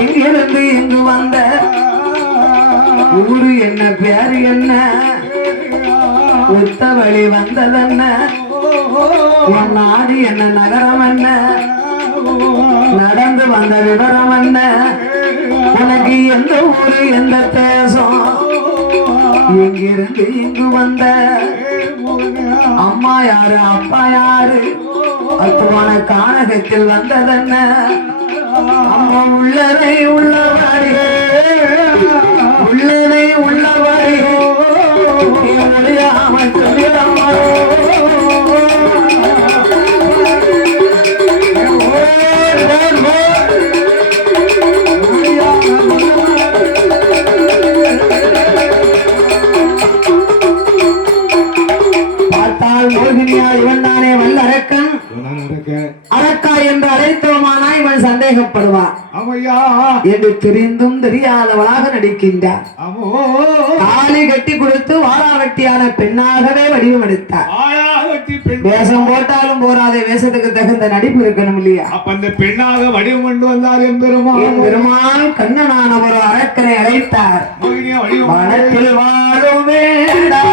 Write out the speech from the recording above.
இங்கிருந்து இங்கு வந்த ஊரு என்ன பேரு என்ன ஒத்த வழி வந்ததென்ன என் நாடு என்ன நகரம் என்ன நடந்து வந்த விவரம் என்ன உனக்கு எந்த ஊரு எந்த தேசம் இங்கிருந்து இங்கு வந்த அம்மா யாரு அப்பா யாரு அத்துவான கானகத்தில் வந்ததென்ன அம்மா உள்ளதை உள்ளவாடி உள்ளதை உள்ளவாடி முடியாமல் சொல்லிடம்மா இவன் தானே வல்ல அரக்கன் அரக்கா என்று அழைத்தோமானா இவன் சந்தேகப்படுவான் என்று தெரிந்தும் தெரியாதவளாக நடிக்கின்றார் தாலி கட்டி கொடுத்து வாராவட்டியான பெண்ணாகவே வடிவம் எடுத்தார் வேஷம் போட்டாலும் போராதே வேஷத்துக்கு தகுந்த நடிப்பு இருக்கணும் இல்லையா அப்ப அந்த பெண்ணாக வடிவம் கொண்டு வந்தார் என் பெருமாள் கண்ணனான ஒரு அரக்கனை அழைத்தார் வடிவம் வாழும் வேண்டா